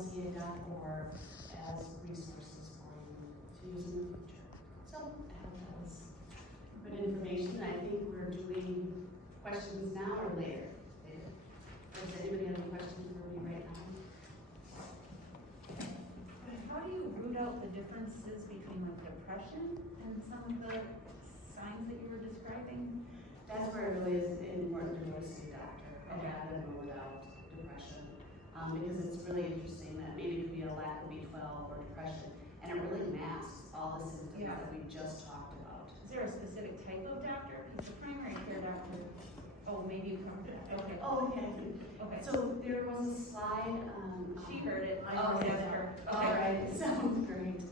lca.org as resources for you to use in the future. So I hope that was good information. I think we're doing questions now or later. Does anybody have any questions for me right now? How do you root out the differences between like depression and some of the signs that you were describing? That's where it really is important to go to see a doctor and have them rule out depression. Because it's really interesting that maybe it could be a lack of B12 or depression, and it really masks all the symptoms that we just talked about. Is there a specific type of doctor? Because the primary care doctor, oh, maybe you covered it. Okay. Oh, okay. Okay. So there was a slide. She heard it. I Okay. asked her. All right. Sounds great.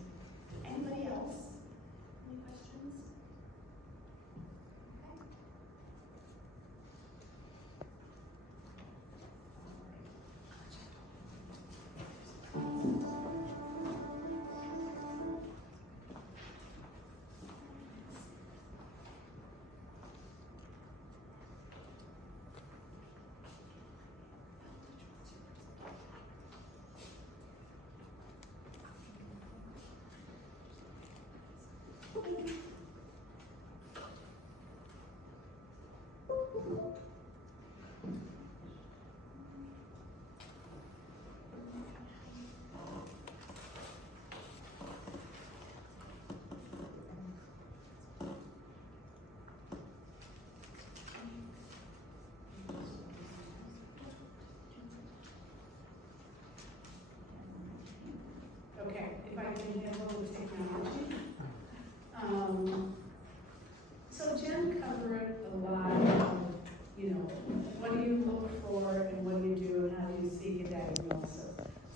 Anybody else? Any questions? Okay. Okay, if I can handle the technology. So Jen covered a lot of, what do you look for and what do you do and how do you seek a diagnosis.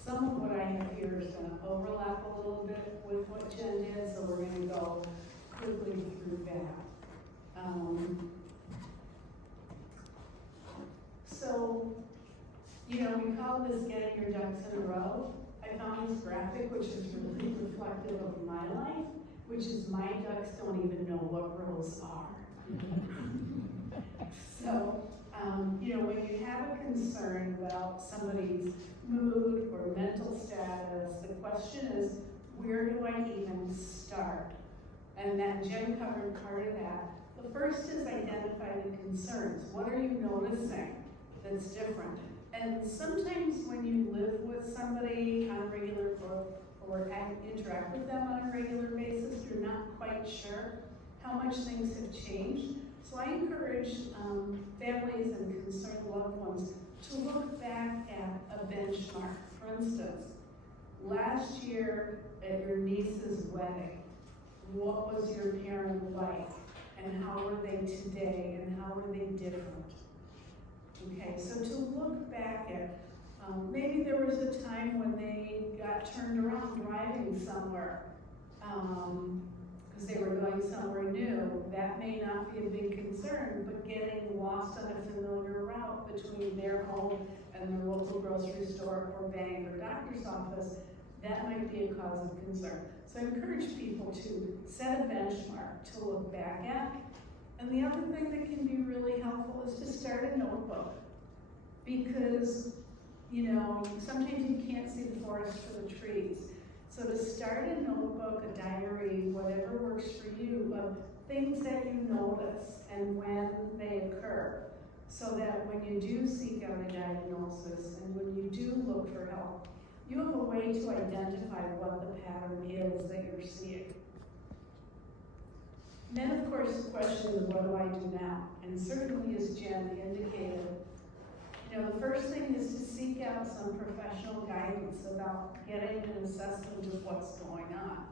Some of what I have here is going to overlap a little bit with what Jen did, so we're going to go quickly through that. We call this getting your ducks in a row. I found this graphic, which is really reflective of my life, which is my ducks don't even know what rows are. So, when you have a concern about somebody's mood or mental status, the question is, where do I even start? And that Jen covered part of that. The first is identify the concerns. What are you noticing that's different? And sometimes when you live with somebody on a regular or interact with them on a regular basis, you're not quite sure how much things have changed. So I encourage families and concerned loved ones to look back at a benchmark. For instance, last year at your niece's wedding, what was your parent like? And how were they today? And how were they different? Okay, so to look back at, maybe there was a time when they got turned around driving somewhere, because they were going somewhere new. That may not be a big concern, but getting lost on a familiar route between their home and their local grocery store or bank or doctor's office, that might be a cause of concern. So I encourage people to set a benchmark to look back at. And the other thing that can be really helpful is to start a notebook. Because, sometimes you can't see the forest for the trees. So to start a notebook, a diary, whatever works for you, of things that you notice and when they occur. So that when you do seek out a diagnosis and when you do look for help, you have a way to identify what the pattern is that you're seeing. And then, of course, the question is, what do I do now? And certainly, as Jen indicated, the first thing is to seek out some professional guidance about getting an assessment of what's going on.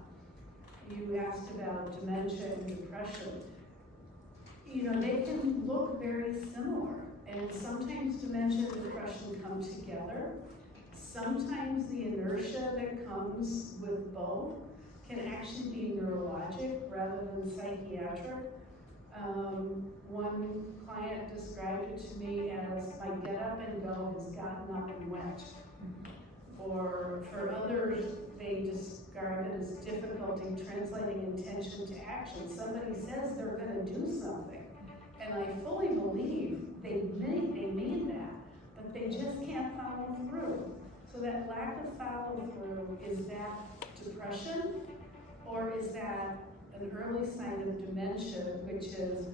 You asked about dementia and depression. They can look very similar, and sometimes dementia and depression come together. Sometimes the inertia that comes with both can actually be neurologic rather than psychiatric. One client described it to me as my get up and go has gotten up and went. Or for others, they describe it as difficulty translating intention to action. Somebody says they're going to do something, and I fully believe they mean that, but they just can't follow through. So that lack of follow-through, is that depression? Or is that an early sign of dementia, which is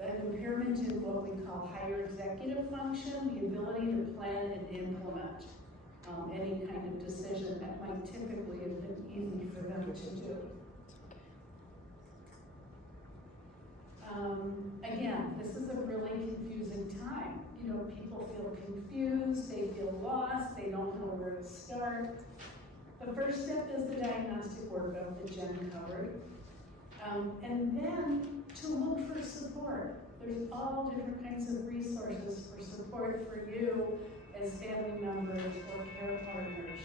an impairment in what we call higher executive function, the ability to plan and implement any kind of decision that might typically have been easy for them to do. Again, this is a really confusing time. You know, people feel confused, they feel lost, they don't know where to start. The first step is the diagnostic workup that Jen covered. And then to look for support. There's all different kinds of resources for support for you as family members or care partners.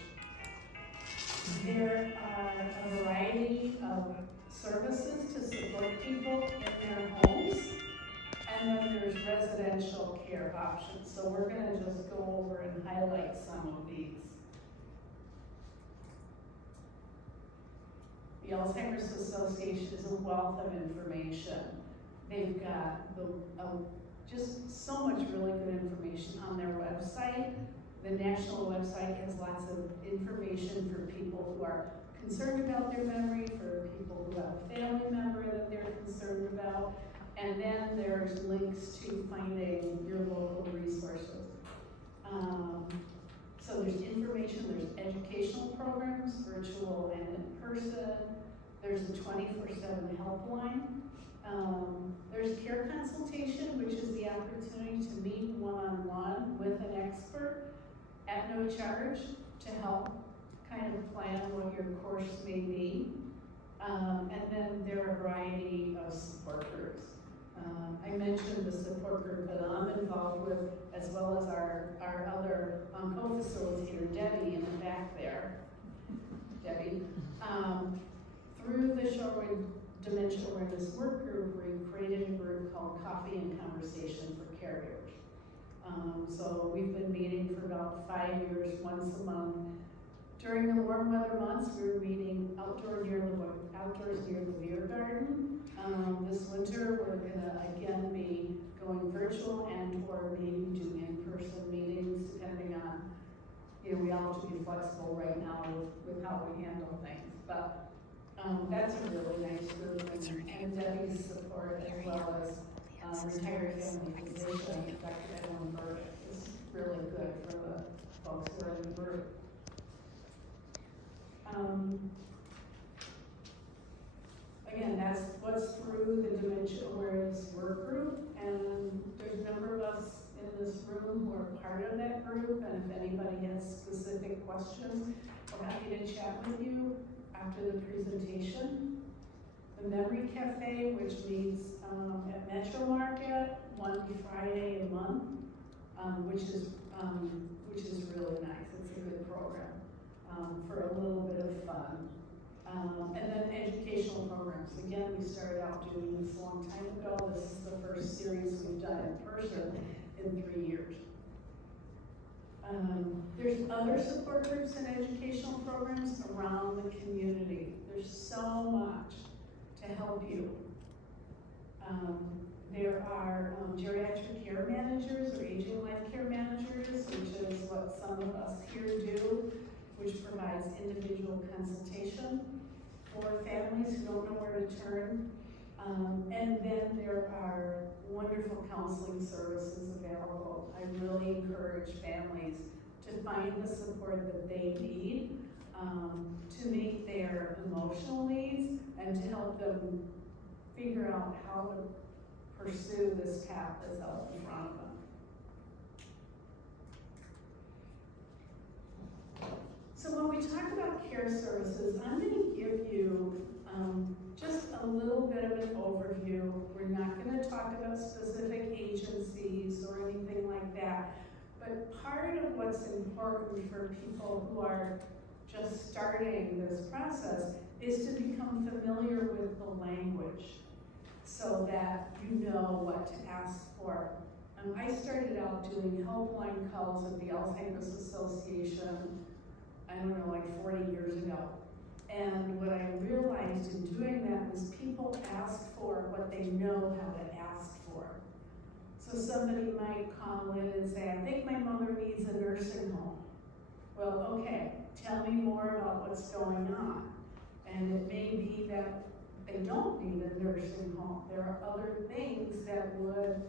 There are a variety of services to support people in their homes, and then there's residential care options. So we're gonna just go over and highlight some of these. The Alzheimer's Association is a wealth of information. They've got just so much really good information on their website. The national website has lots of information for people who are concerned about their memory, for people who have a family member that they're concerned about, and then there's links to finding your local resources. So there's information, there's educational programs, virtual and in person. There's a 24/7 helpline. There's care consultation, which is the opportunity to meet one-on-one with an expert at no charge to help kind of plan what your course may be. And then there are a variety of support groups. I mentioned the support group that I'm involved with, as well as our other co-facilitator, Debbie, in the back there. Debbie. Through the Shorewood Dementia Awareness Work Group, we created a group called Coffee and Conversation for Caregivers. So we've been meeting for about 5 years, once a month. During the warm weather months, we were meeting outdoors near the beer garden. This winter, we're gonna again be going virtual and or maybe do in-person meetings, depending on, you know, we all have to be flexible right now with how we handle things. But that's a really nice group, and Debbie's support, as well as retired family physician, Dr. Edwin Burdick, is really good for the folks who are in the group. Again, that's what's through the Dementia Awareness Work Group, and there's a number of us in this room who are part of that group, and if anybody has specific questions, we're happy to chat with you after the presentation. The Memory Cafe, which meets at Metro Market one Friday a month, which is really nice. It's a good program for a little bit of fun. And then educational programs. Again, we started out doing this a long time ago. This is the first series we've done in person in 3 years. There's other support groups and educational programs around the community. There's so much to help you. There are geriatric care managers or aging life care managers, which is what some of us here do, which provides individual consultation for families who don't know where to turn. And then there are wonderful counseling services available. I really encourage families to find the support that they need to meet their emotional needs and to help them figure out how to pursue this path that's out in front of them. So when we talk about care services, I'm going to give you just a little bit of an overview. We're not going to talk about specific agencies or anything like that, but part of what's important for people who are just starting this process is to become familiar with the language so that you know what to ask for. I started out doing helpline calls at the Alzheimer's Association, I don't know, like 40 years ago. And what I realized in doing that was people ask for what they know how to ask for. So somebody might call in and say, I think my mother needs a nursing home. Well, okay, tell me more about what's going on. And it may be that they don't need a nursing home. There are other things that would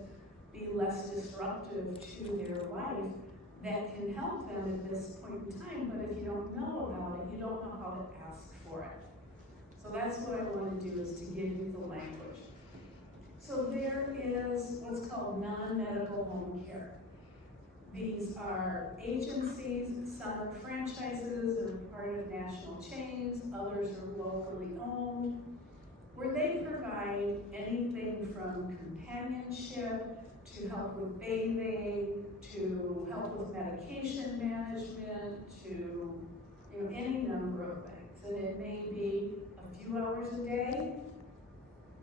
be less disruptive to their life that can help them at this point in time, but if you don't know about it, you don't know how to ask for it. So that's what I want to do, is to give you the language. So there is what's called non-medical home care. These are agencies, some are franchises or part of national chains, others are locally owned, where they provide anything from companionship to help with bathing, to help with medication management, to any number of things. And it may be a few hours a day,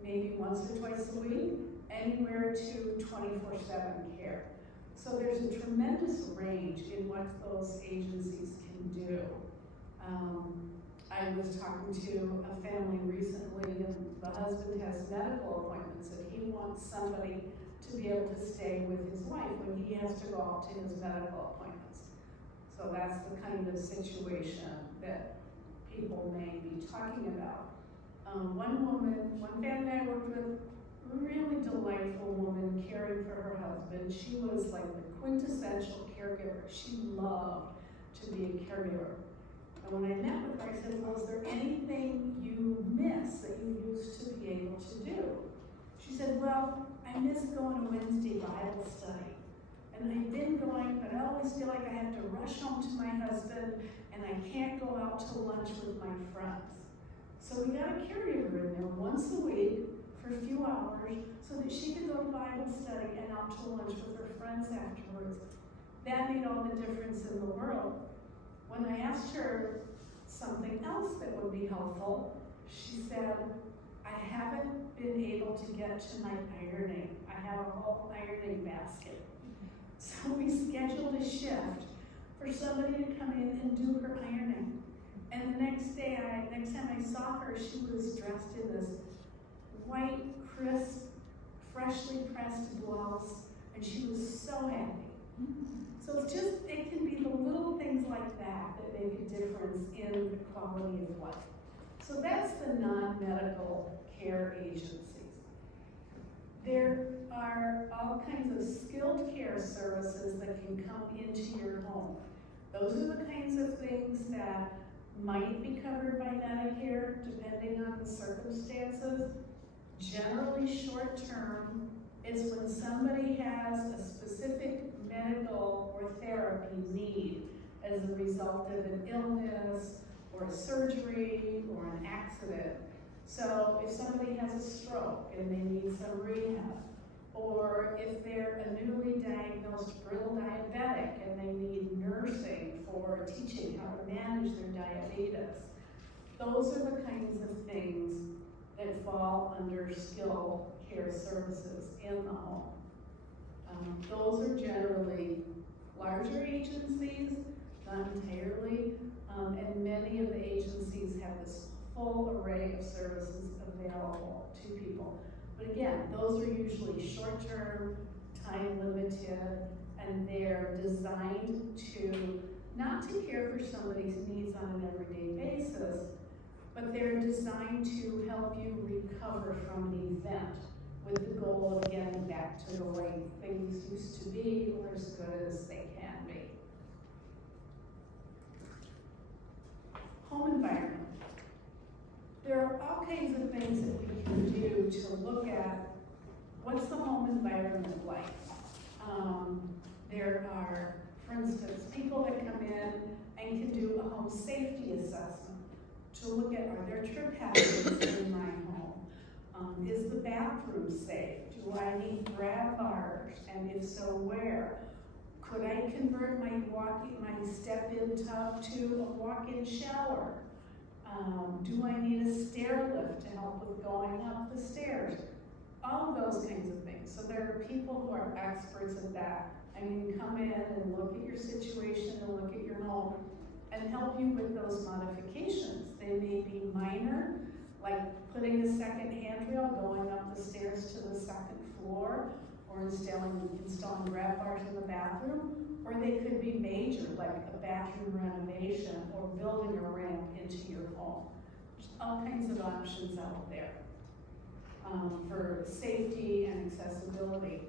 maybe once or twice a week, anywhere to 24/7 care. So there's a tremendous range in what those agencies can do. I was talking to a family recently, and the husband has medical appointments, and he wants somebody to be able to stay with his wife when he has to go out to his medical appointments. So that's the kind of situation that people may be talking about. One family I worked with, really delightful woman caring for her husband. She was like the quintessential caregiver. She loved to be a caregiver. And when I met with her, I said, well, is there anything you miss that you used to be able to do? She said, well, I miss going to Wednesday Bible study. And I've been going, but I always feel like I have to rush home to my husband, and I can't go out to lunch with my friends. So we got a caregiver in there once a week for a few hours so that she could go to Bible study and out to lunch with her friends afterwards. That made all the difference in the world. When I asked her something else that would be helpful, she said, I haven't been able to get to my ironing. I have a whole ironing basket. So we scheduled a shift for somebody to come in and do her ironing. And the next time I saw her, she was dressed in this white, crisp, freshly pressed blouse, and she was so happy. So it can be the little things like that that make a difference in the quality of life. So that's the non-medical care agencies. There are all kinds of skilled care services that can come into your home. Those are the kinds of things that might be covered by Medicare, depending on the circumstances. Generally short-term is when somebody has a specific medical or therapy need as a result of an illness or a surgery or an accident. So if somebody has a stroke and they need some rehab, or if they're a newly diagnosed brittle diabetic and they need nursing for teaching how to manage their diabetes, those are the kinds of things that fall under skilled care services in the home. Those are generally larger agencies, not entirely, and many of the agencies have this full array of services available to people. But again, those are usually short-term, time-limited, and they're designed not to care for somebody's needs on an everyday basis, but they're designed to help you recover from an event with the goal of getting back to the way things used to be or as good as they can be. Home environment. There are all kinds of things that we can do to look at what's the home environment like. There are, for instance, people that come in and can do a home safety assessment to look at, are there trip hazards in my home? Is the bathroom safe? Do I need grab bars? And if so, where? Could I convert my step-in tub to a walk-in shower? Do I need a stair lift to help with going up the stairs? All of those kinds of things. So there are people who are experts at that. I mean, come in and look at your situation and look at your home and help you with those modifications. They may be minor, like putting a second handrail, going up the stairs to the second floor, or installing grab bars in the bathroom, or they could be major, like a bathroom renovation or building a ramp into your home. There's all kinds of options out there for safety and accessibility.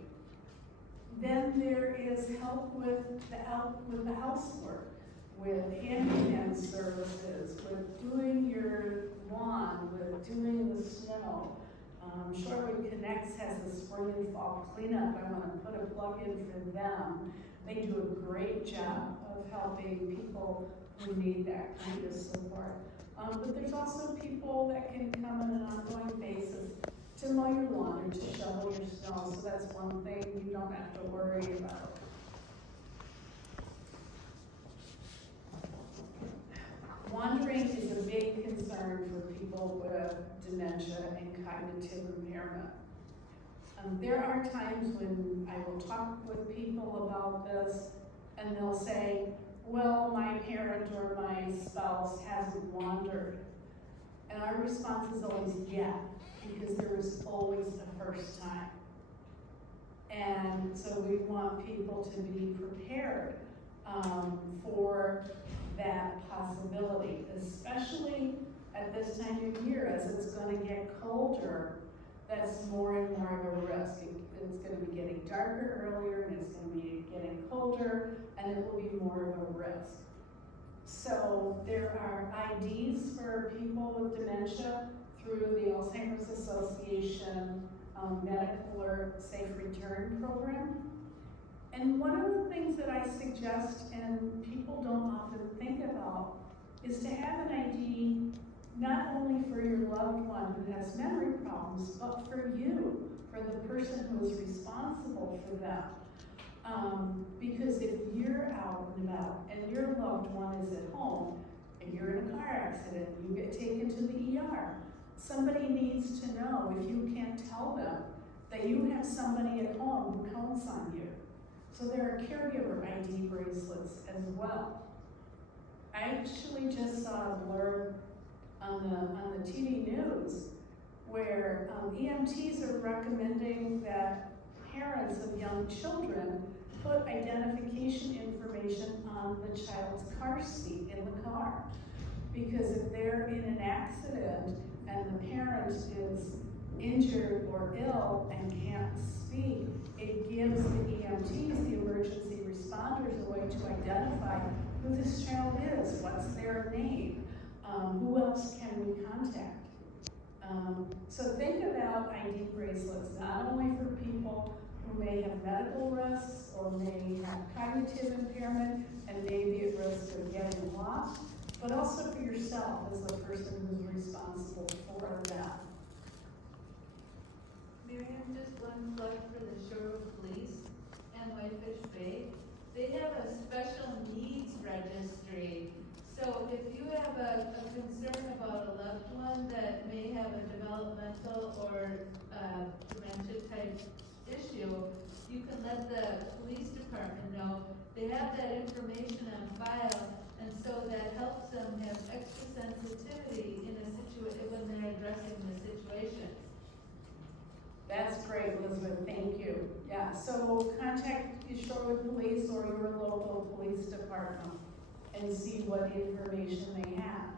Then there is help with the housework, with handyman services, with doing your lawn, with doing the snow. Shorewood Connects has a spring and fall cleanup. I want to put a plug in for them. They do a great job of helping people who need that kind of support. But there's also people that can come on an ongoing basis to mow your lawn or to shovel your snow, so that's one thing you don't have to worry about. Wandering is a big concern for people with dementia and cognitive impairment. There are times when I will talk with people about this and they'll say, well, my parent or my spouse hasn't wandered. And our response is always, yeah, because there is always a first time. And so we want people to be prepared for that possibility, especially at this time of year as it's going to get colder. That's more and more of a risk. It's going to be getting darker earlier, and it's going to be getting colder, and it will be more of a risk. So there are IDs for people with dementia through the Alzheimer's Association Medical Alert Safe Return Program. And one of the things that I suggest, and people don't often think about, is to have an ID not only for your loved one who has memory problems, but for you, for the person who is responsible for them. Because if you're out and about and your loved one is at home and you're in a car accident, you get taken to the ER, somebody needs to know, if you can't tell them, that you have somebody at home who counts on you. So there are caregiver ID bracelets as well. I actually just saw a blurb on the TV news where EMTs are recommending that parents of young children put identification information on the child's car seat in the car. Because if they're in an accident and the parent is injured or ill and can't speak, it gives the EMTs, the emergency responders, a way to identify who this child is, what's their name, who else can we contact. So think about ID bracelets, not only for people who may have medical risks or may have cognitive impairment and may be at risk of getting lost, but also for yourself as the person who's responsible for that. Miriam, just one plug for the Shorewood Police and Whitefish Bay. They have a special needs registry. So if you have a concern about a loved one that may have a developmental or dementia type issue, you can let the police department know. They have that information on file, and so that helps them have extra sensitivity in a when they're addressing the situation. That's great, Elizabeth, thank you. Yeah, so contact your Shorewood Police or your local police department and see what information they have.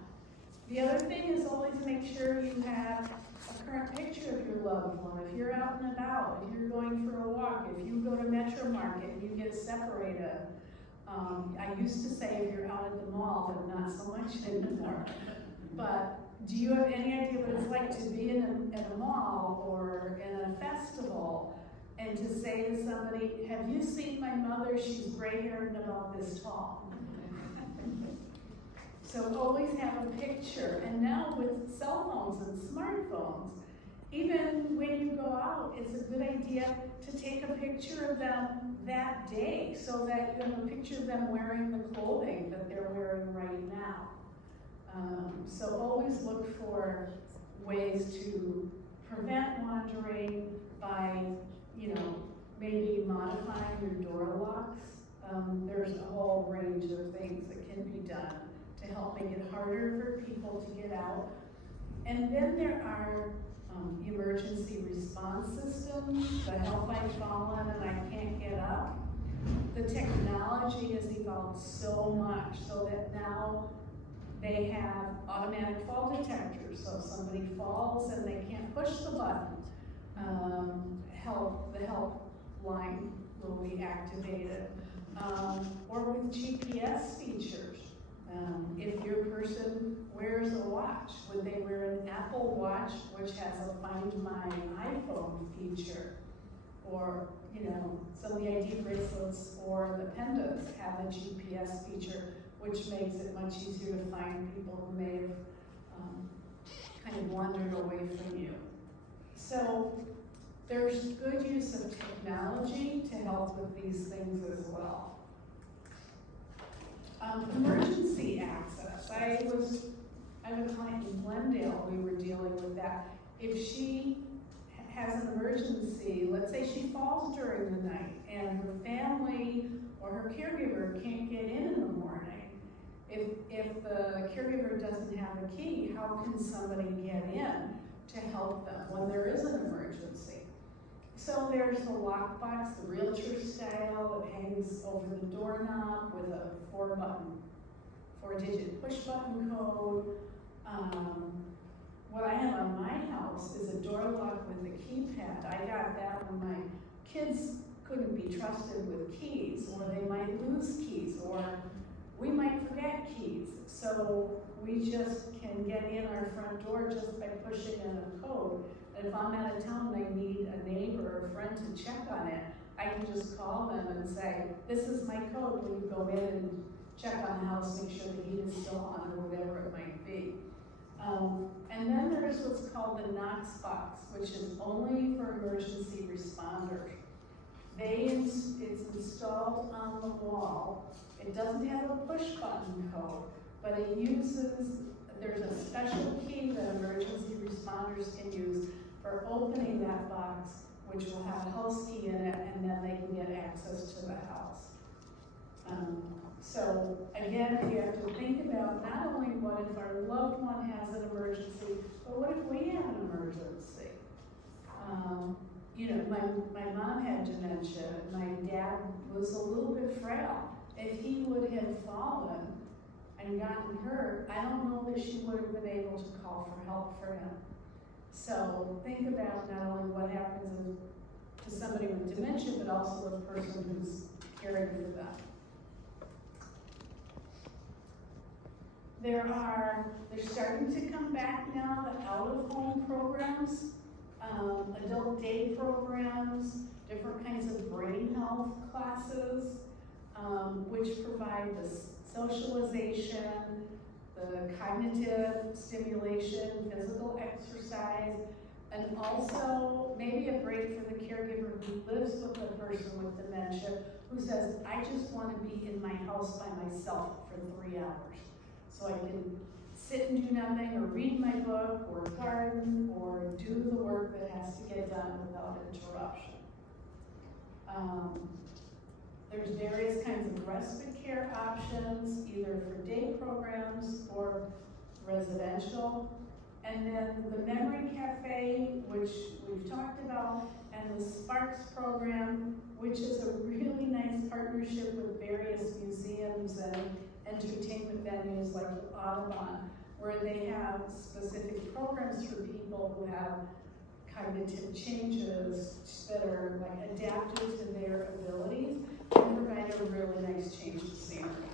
The other thing is always make sure you have a current picture of your loved one. If you're out and about, if you're going for a walk, if you go to Metro Market and you get separated. I used to say if you're out at the mall, but not so much anymore. But do you have any idea what it's like to be at a mall or in a festival and to say to somebody, have you seen my mother? She's gray-haired and about this tall. So always have a picture. And now with cell phones and smartphones, even when you go out, it's a good idea to take a picture of them that day so that you have a picture of them wearing the clothing that they're wearing right now. So always look for ways to prevent wandering by, maybe modifying your door locks. There's a whole range of things that can be done to help make it harder for people to get out. And then there are emergency response systems, the help I've fallen and I can't get up. the technology has evolved so much so that now they have automatic fall detectors. So if somebody falls and they can't push the button, the help line will be activated. Or with GPS features. If your person wears a watch, would they wear an Apple Watch which has a Find My iPhone feature? Or, some of the ID bracelets or the pendants have a GPS feature, which makes it much easier to find people who may have kind of wandered away from you. So there's good use of technology to help with these things as well. Emergency access. I have a client in Glendale, we were dealing with that. If she has an emergency, let's say she falls during the night and her family or her caregiver can't get in the morning, if the caregiver doesn't have a key, how can somebody get in to help them when there is an emergency? So there's the lockbox, the realtor style, that hangs over the doorknob with a 4-digit push button code. What I have on my house is a door lock with a keypad. I got that when my kids couldn't be trusted with keys, or they might lose keys, or we might forget keys. So we just can get in our front door just by pushing in a code. And if I'm out of town and I need a neighbor or a friend to check on it, I can just call them and say, this is my code, will you go in and check on the house, make sure the heat is still on, or whatever it might be. And then there's what's called the Knox box, which is only for emergency responders. It's installed on the wall. It doesn't have a push button code, but it there's a special key that emergency responders can use for opening that box, which will have a house key in it, and then they can get access to the house. So again, you have to think about not only what if our loved one has an emergency, but what if we have an emergency? My mom had dementia. My dad was a little bit frail. If he would have fallen and gotten hurt, I don't know that she would have been able to call for help for him. So think about not only what happens to somebody with dementia, but also the person who's caring for them. They're starting to come back now, the out-of-home programs, adult day programs, different kinds of brain health classes, which provide the socialization, the cognitive stimulation, physical exercise, and also maybe a break for the caregiver who lives with the person with dementia, who says, I just want to be in my house by myself for 3 hours. So I can sit and do nothing, or read my book, or garden, or do the work that has to get done without interruption. There's various kinds of respite care options, either for day programs or residential. And then the Memory Cafe, which we've talked about, and the Sparks program, which is a really nice partnership with various museums and entertainment venues like Audubon, where they have specific programs for people who have cognitive changes that are like adapted to their abilities and provide a really nice change of scenery.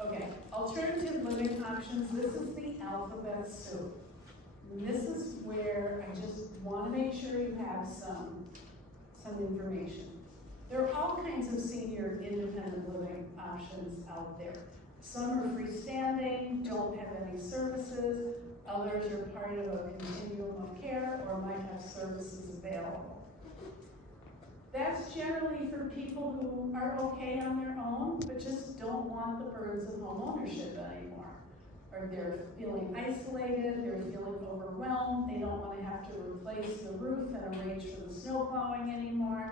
Okay, alternative living options. This is the alphabet soup. And this is where I just want to make sure you have some information. There are all kinds of senior independent living options out there. Some are freestanding, don't have any services. Others are part of a continuum of care or might have services available. That's generally for people who are okay on their own, but just don't want the burdens of home ownership anymore. Or they're feeling isolated, they're feeling overwhelmed, they don't want to have to replace the roof and arrange for the snow plowing anymore,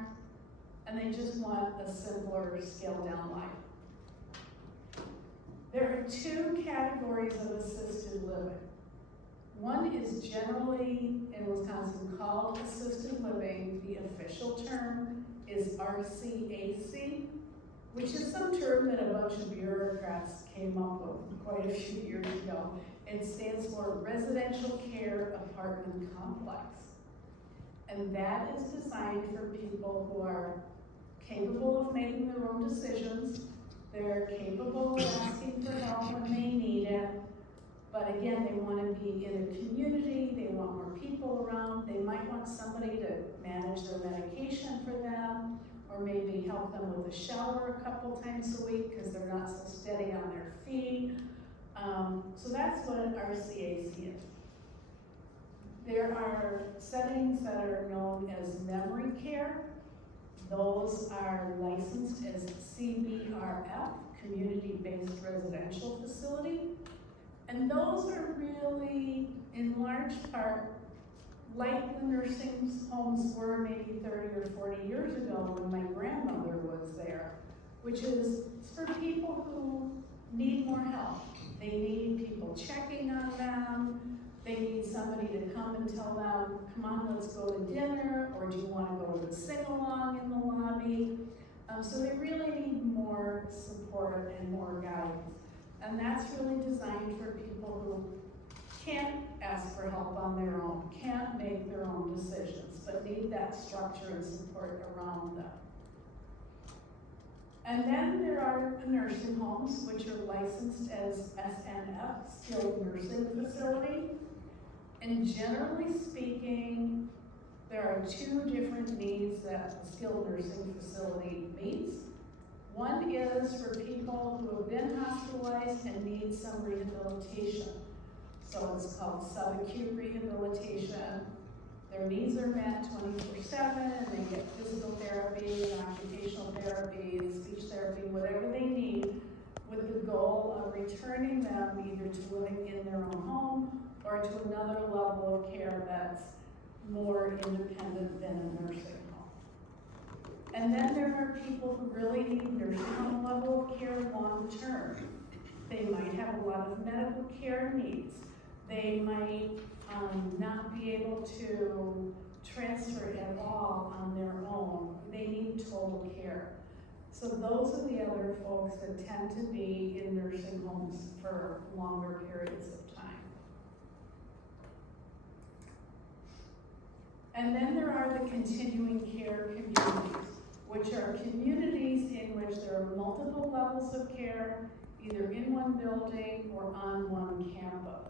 and they just want a simpler, scaled down life. There are 2 categories of assisted living. One is generally in Wisconsin called assisted living. The official term is RCAC, which is some term that a bunch of bureaucrats came up with quite a few years ago. It stands for Residential Care Apartment Complex. And that is designed for people who are capable of making their own decisions. They're capable of asking for help when they need it. But again, they want to be in a community, they want more people around, they might want somebody to manage their medication for them, or maybe help them with a shower a couple times a week because they're not so steady on their feet. So that's what an RCAC is. There are settings that are known as memory care. Those are licensed as CBRF, Community-Based Residential Facility. And those are really, in large part, like the nursing homes were maybe 30 or 40 years ago when my grandmother was there, which is for people who need more help. They need people checking on them. They need somebody to come and tell them, come on, let's go to dinner, or do you want to go to the sing-along in the lobby? So they really need more support and more guidance. And that's really designed for people who can't ask for help on their own, can't make their own decisions, but need that structure and support around them. And then there are the nursing homes, which are licensed as SNF, Skilled Nursing Facility. And generally speaking, there are two different needs that a skilled nursing facility meets. One is for people who have been hospitalized and need some rehabilitation. So it's called subacute rehabilitation. Their needs are met 24/7, and they get physical therapy, and occupational therapy, and speech therapy, whatever they need, with the goal of returning them either to living in their own home or to another level of care that's more independent than a nursing home. And then there are people who really need nursing home level of care long term. They might have a lot of medical care needs. They might not be able to transfer at all on their own. They need total care. So those are the other folks that tend to be in nursing homes for longer periods of time. And then there are the continuing care communities, which are communities in which there are multiple levels of care, either in one building or on one campus.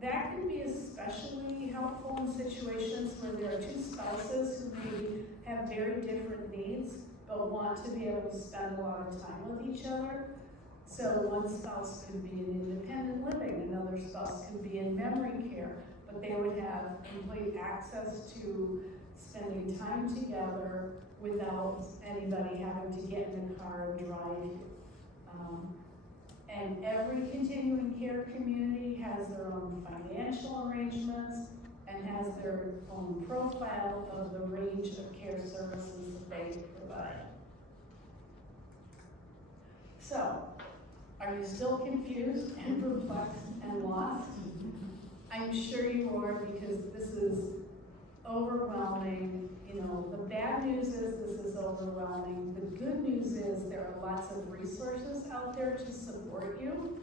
That can be especially helpful in situations where there are two spouses who maybe have very different needs, but want to be able to spend a lot of time with each other. So one spouse could be in independent living, another spouse could be in memory care, but they would have complete access to spending time together without anybody having to get in the car and drive you. And every continuing care community has their own financial arrangements and has their own profile of the range of care services that they provide. So, are you still confused and perplexed and lost? I'm sure you are, because this is overwhelming. You know, the bad news is this is overwhelming. The good news is there are lots of resources out there to support you,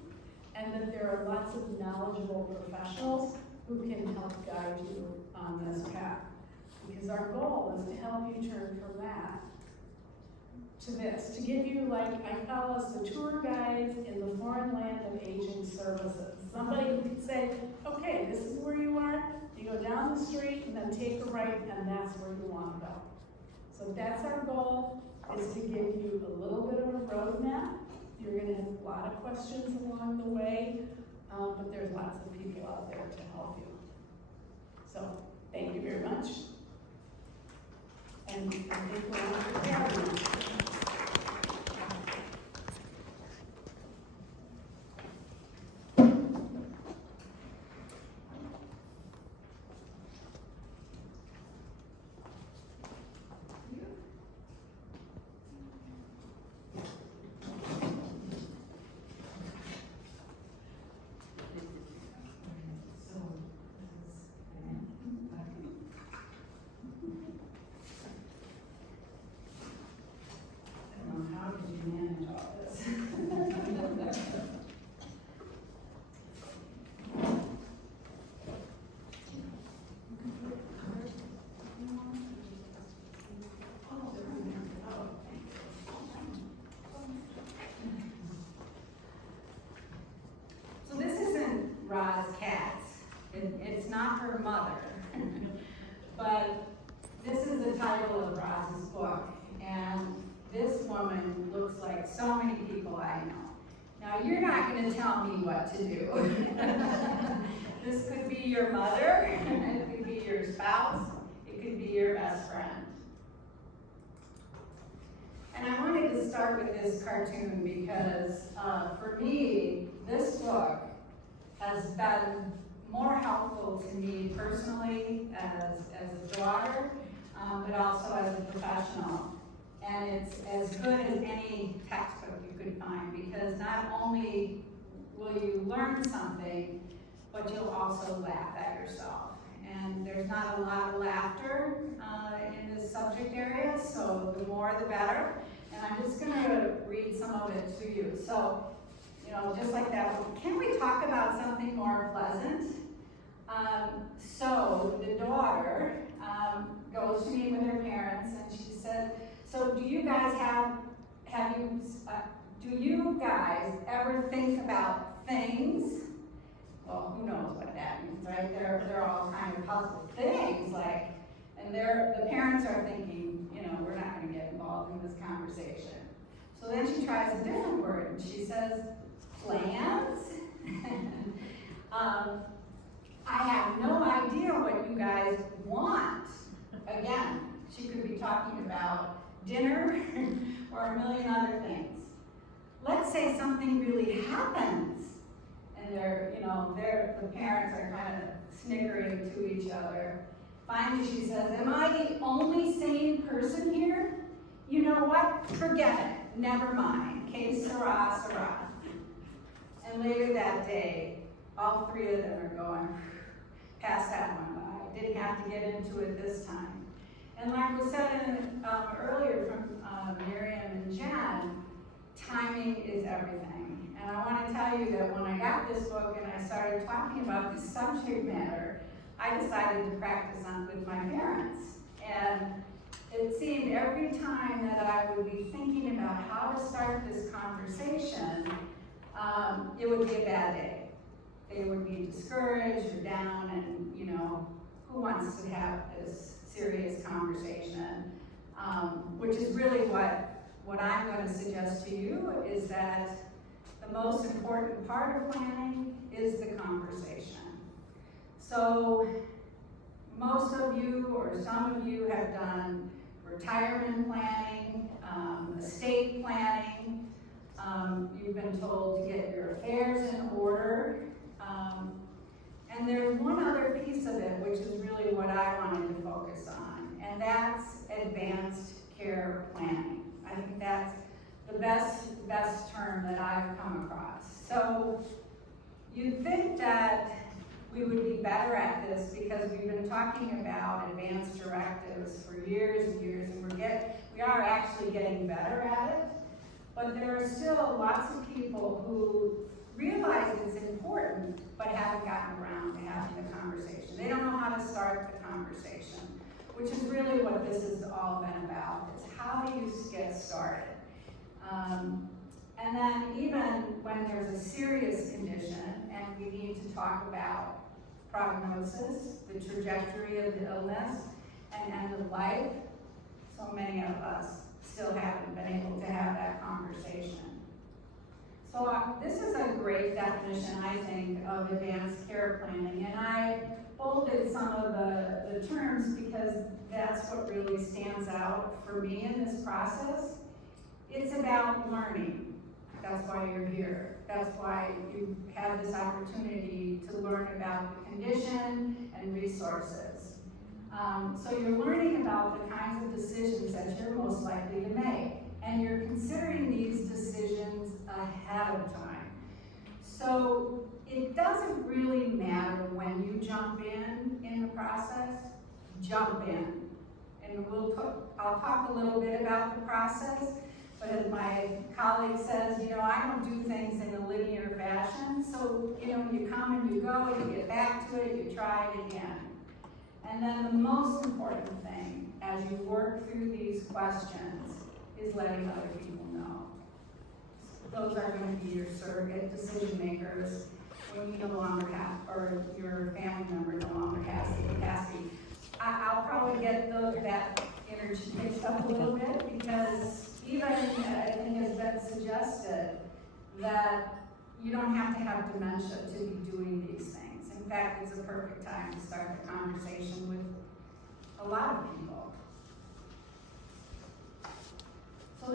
and that there are lots of knowledgeable professionals who can help guide you on this path. Because our goal is to help you turn from that to this, to give you, like, I call us the tour guides in the foreign land of aging services. Somebody who can say, okay, this is where you are, you go down the street and then take a right, and that's where you want to go. So that's our goal, is to give you a little bit of a roadmap. You're going to have a lot of questions along the way, but there's lots of people out there to help you. So thank you very much. And I think we're on to Gary. Now, you're not gonna tell me what to do. This could be your mother, it could be your spouse, it could be your best friend. And I wanted to start with this cartoon because for me, this book has been more helpful to me personally as a daughter, but also as a professional. And it's as good as any textbook you could find because not only will you learn something, but you'll also laugh at yourself. And there's not a lot of laughter in this subject area, so the more the better. And I'm just gonna read some of it to you. So, you know, just like that, can we talk about something more pleasant? So the daughter goes to meet with her parents and she said, so do you guys do you guys ever think about things? Well, who knows what that means, right? They're all kind of puzzled things, like, and the parents are thinking, you know, we're not gonna get involved in this conversation. So then she tries a different word, and she says, plans? I have no idea what you guys want. Again, she could be talking about dinner or a million other things. Let's say something really happens. And the parents are kind of snickering to each other. Finally, she says, am I the only sane person here? You know what? Forget it. Never mind. Que sera, sera. And later that day, all three of them are going, pass that one by. Didn't have to get into it this time. And like was said earlier from Miriam and Jen, timing is everything. And I want to tell you that when I got this book and I started talking about this subject matter, I decided to practice on with my parents. And it seemed every time that I would be thinking about how to start this conversation, it would be a bad day. They would be discouraged or down, and you know, who wants to have this serious conversation? Which is really what I'm going to suggest to you is that the most important part of planning is the conversation. So most of you or some of you have done retirement planning, estate planning. You've been told to get your affairs in order. And there's one other piece of it, which is really what I wanted to focus on, and that's advanced care planning. I think that's the best term that I've come across. So you'd think that we would be better at this because we've been talking about advanced directives for years and years, and we are actually getting better at it. But there are still lots of people who realize it's important, but haven't gotten around to having the conversation. They don't know how to start the conversation, which is really what this has all been about, is how do you get started? And then even when there's a serious condition and we need to talk about prognosis, the trajectory of the illness, and end of life, so many of us still haven't been able to have that conversation. So this is a great definition, I think, of advanced care planning, and I bolded some of the terms because that's what really stands out for me in this process. It's about learning. That's why you're here. That's why you have this opportunity to learn about the condition and resources. So you're learning about the kinds of decisions that you're most likely to make, and you're considering these decisions ahead of time. So it doesn't really matter when you jump in the process, jump in. And I'll talk a little bit about the process, but as my colleague says, you know, I don't do things in a linear fashion. So, you know, you come and you go, you get back to it, you try it again. And then the most important thing as you work through these questions is letting other people know. Those are going to be your surrogate decision makers when you no longer have, or your family member no longer has the capacity. I'll probably get that energy mixed up a little bit because even, I think has been suggested, that you don't have to have dementia to be doing these things. In fact, it's a perfect time to start the conversation with a lot of people. So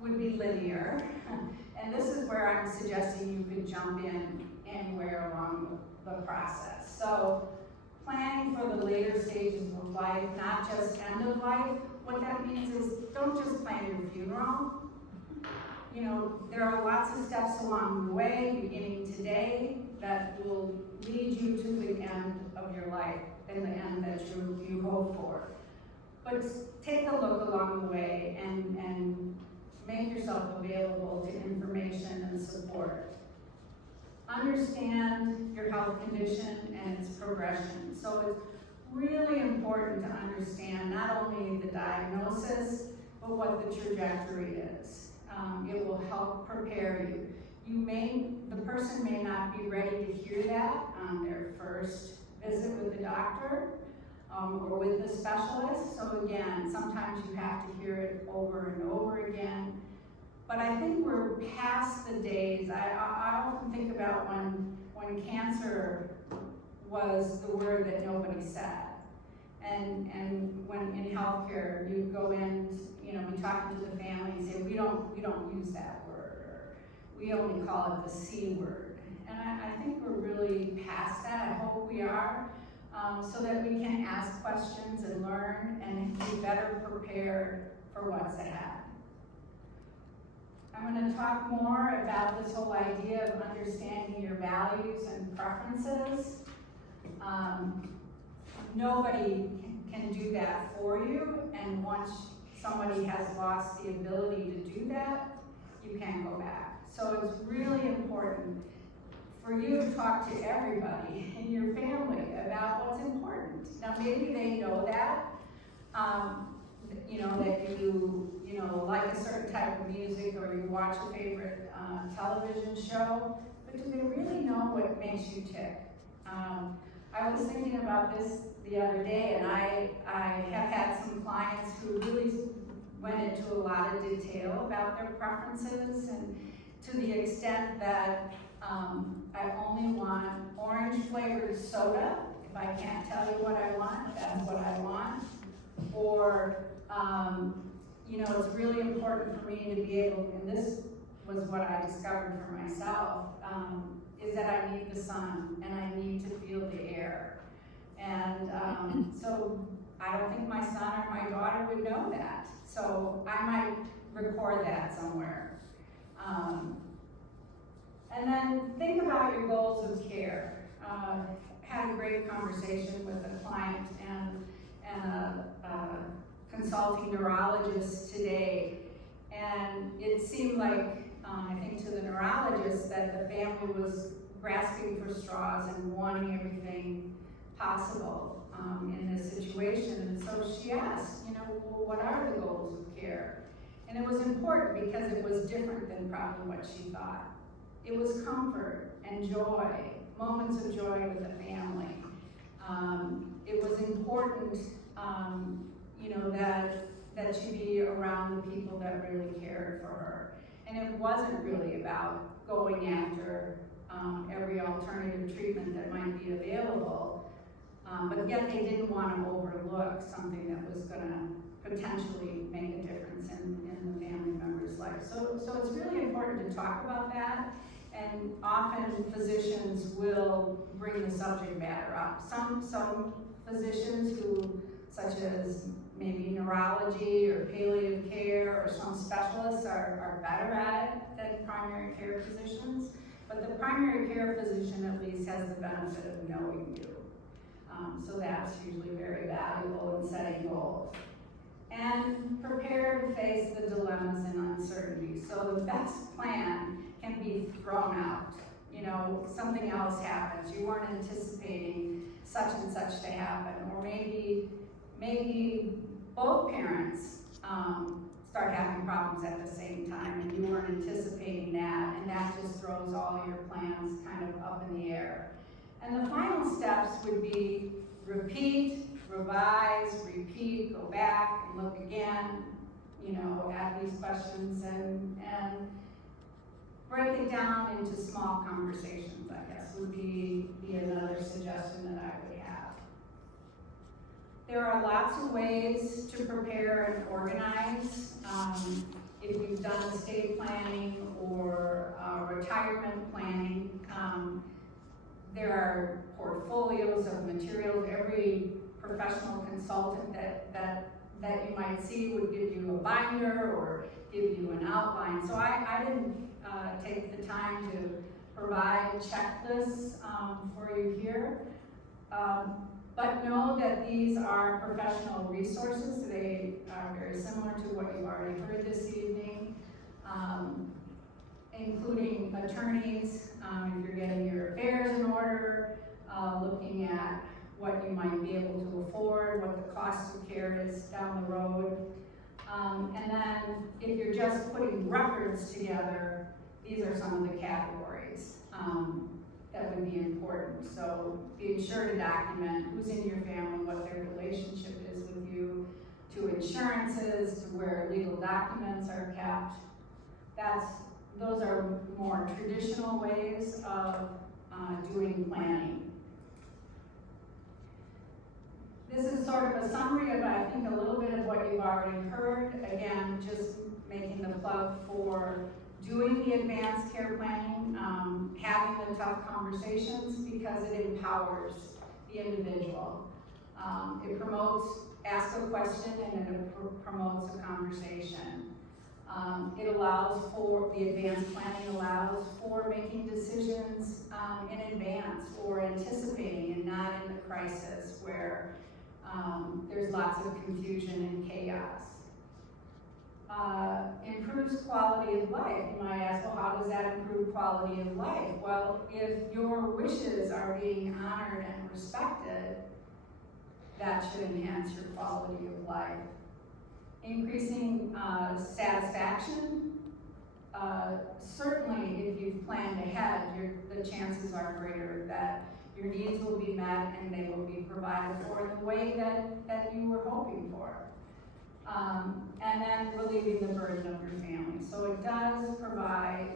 would be linear, and this is where I'm suggesting you could jump in anywhere along the process. So planning for the later stages of life, not just end of life. What that means is don't just plan your funeral. You know, there are lots of steps along the way, beginning today, that will lead you to the end of your life and the end that you hope for. But take a look along the way and make yourself available to information and support. Understand your health condition and its progression. So it's really important to understand not only the diagnosis, but what the trajectory is. It will help prepare you. The person may not be ready to hear that on their first visit with the doctor or with the specialist. So again, sometimes you have to hear it over and over again. But I think we're past the days. I often think about when cancer was the word that nobody said. And when in healthcare, you go in, be talking to the family and say, we don't use that word, or we only call it the C word. And I think we're really past that. I hope we are, so that we can ask questions and learn and be better prepared for what's ahead. I'm going to talk more about this whole idea of understanding your values and preferences. Nobody can do that for you, and once somebody has lost the ability to do that, you can't go back. So it's really important for you to talk to everybody in your family about what's important. Now maybe they know that, that you like a certain type of music, or you watch a favorite television show, but do they really know what makes you tick? I was thinking about this the other day, and I have had some clients who really went into a lot of detail about their preferences, and to the extent that I only want orange flavored soda. If I can't tell you what I want, that's what I want. Or, it's really important for me to be able, and this was what I discovered for myself, is that I need the sun and I need to feel the air. And so I don't think my son or my daughter would know that. So I might record that somewhere. And then think about your goals of care. Had a great conversation with a client and a consulting neurologist today. And it seemed like, I think to the neurologist, that the family was grasping for straws and wanting everything possible in this situation. And so she asked, well, what are the goals of care? And it was important because it was different than probably what she thought. It was comfort and joy, moments of joy with the family. It was important, that she be around the people that really cared for her. And it wasn't really about going after every alternative treatment that might be available, but yet they didn't want to overlook something that was going to potentially make a difference in the family member's life. So it's really important to talk about that, and often physicians will bring the subject matter up. Some physicians who, such as maybe neurology or palliative care or some specialists are better at it than primary care physicians, but the primary care physician at least has the benefit of knowing you. So that's usually very valuable in setting goals. And prepare to face the dilemmas and uncertainties. So the best plan can be thrown out. Something else happens. You weren't anticipating such and such to happen, or maybe both parents start having problems at the same time, and you weren't anticipating that, and that just throws all your plans kind of up in the air. And the final steps would be repeat, revise, repeat, go back and look again, at these questions, and break it down into small conversations, I guess, would be another suggestion that I would have. There are lots of ways to prepare and organize. If you've done estate planning or retirement planning, there are portfolios of materials. Every professional consultant that you might see would give you a binder or give you an outline. So I didn't take the time to provide checklists for you here. But know that these are professional resources. They are very similar to what you've already heard this evening, including attorneys, if you're getting your affairs in order, looking at what you might be able to afford, what the cost of care is down the road. And then if you're just putting records together, these are some of the categories that would be important. So being sure to document who's in your family, what their relationship is with you, to insurances, to where legal documents are kept. Those are more traditional ways of doing planning. This is sort of a summary of, I think, a little bit of what you've already heard. Again, just making the plug for doing the advanced care planning, having the tough conversations, because it empowers the individual. It promotes ask a question and it promotes a conversation. It allows for, the advanced planning allows for making decisions in advance or anticipating and not in the crisis where there's lots of confusion and chaos. Improves quality of life. You might ask, well, how does that improve quality of life? Well, if your wishes are being honored and respected, that should enhance your quality of life. Increasing satisfaction. Certainly, if you've planned ahead, the chances are greater that your needs will be met and they will be provided for in the way that you were hoping for. And then relieving the burden of your family. So it does provide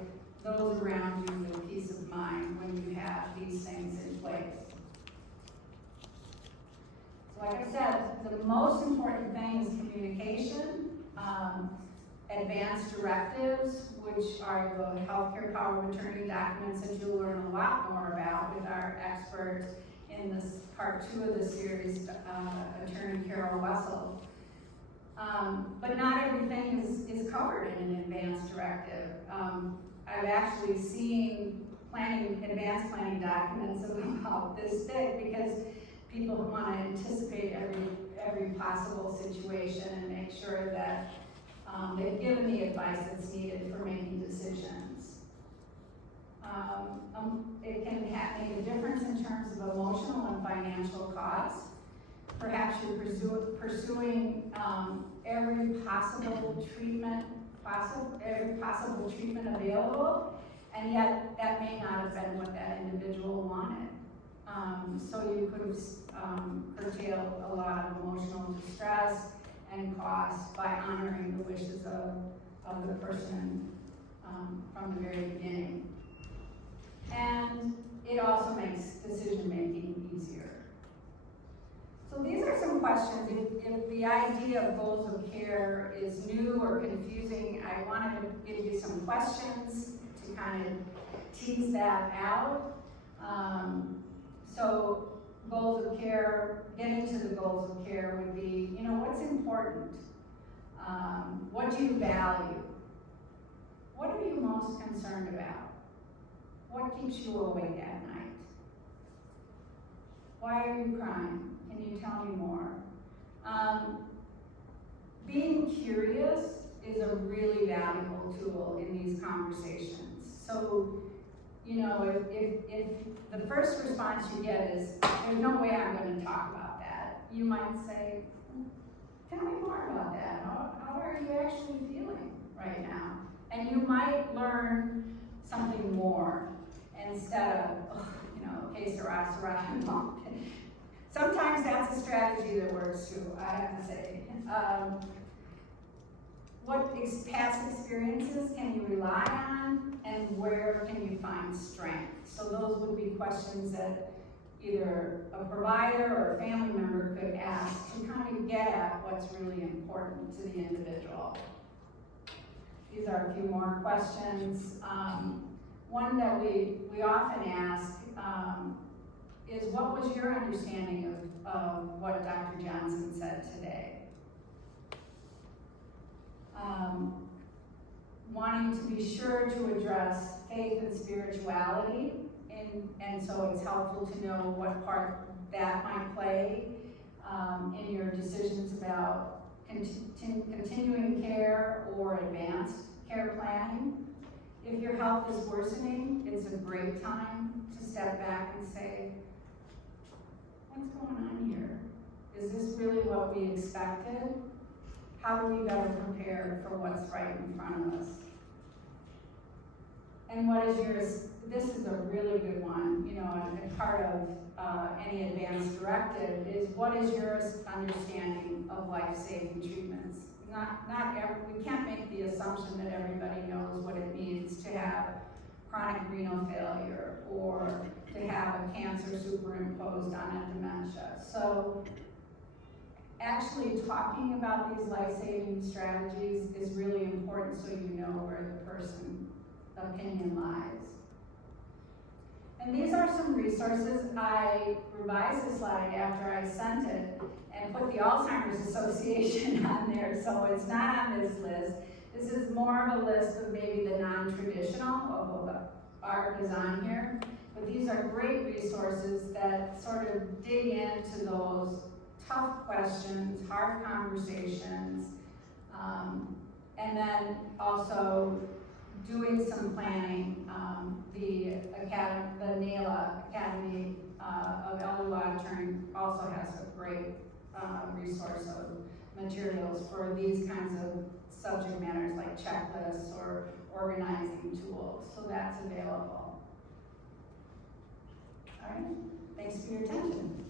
those around you with peace of mind when you have these things in place. So like I said, the most important thing is communication, advanced directives, which are the healthcare power of attorney documents that you'll learn a lot more about with our expert in this part 2 of the series, Attorney Carol Wessel. But not everything is covered in an advanced directive. I've actually seen advanced planning documents about this big because people want to anticipate every possible situation and make sure that they've given the advice that's needed for making decisions. It can make a difference in terms of emotional and financial costs. Perhaps you're pursuing every possible treatment available, and yet that may not have been what that individual wanted. So you could curtail a lot of emotional distress and cost by honoring the wishes of the person from the very beginning. And it also makes decision-making easier. So these are some questions. If the idea of goals of care is new or confusing, I wanted to give you some questions to kind of tease that out. So goals of care, getting to the goals of care would be, what's important? What do you value? What are you most concerned about? What keeps you awake at night? Why are you crying? Can you tell me more? Being curious is a really valuable tool in these conversations. So, if the first response you get is, there's no way I'm going to talk about that, you might say, tell me more about that. How are you actually feeling right now? And you might learn something more instead of, okay, Sarah, sometimes that's a strategy that works too, I have to say. What past experiences can you rely on? and where can you find strength? So those would be questions that either a provider or a family member could ask to kind of get at what's really important to the individual. These are a few more questions. One that we often ask is, what was your understanding of what Dr. Johnson said today? Wanting to be sure to address faith and spirituality, and so it's helpful to know what part that might play in your decisions about continuing care or advanced care planning. If your health is worsening, it's a great time to step back and say, what's going on here? Is this really what we expected? How do we better prepare for what's right in front of us? And what is yours? This is a really good one, you know, and part of any advanced directive is, what is your understanding of life-saving treatments? We can't make the assumption that everybody knows what it means to have chronic renal failure or to have a cancer superimposed on a dementia. So actually talking about these life-saving strategies is really important, so you know where the person's opinion lies. And these are some resources. I revised the slide after I sent it and put the Alzheimer's Association on there, so it's not on this list. This is more of a list of maybe the non-traditional, although the art is on here. But these are great resources that sort of dig into those tough questions, hard conversations, and then also doing some planning. The NALA Academy of Elder Monitoring also has a great resource of materials for these kinds of subject matters like checklists or organizing tools, so that's available. All right, thanks for your attention.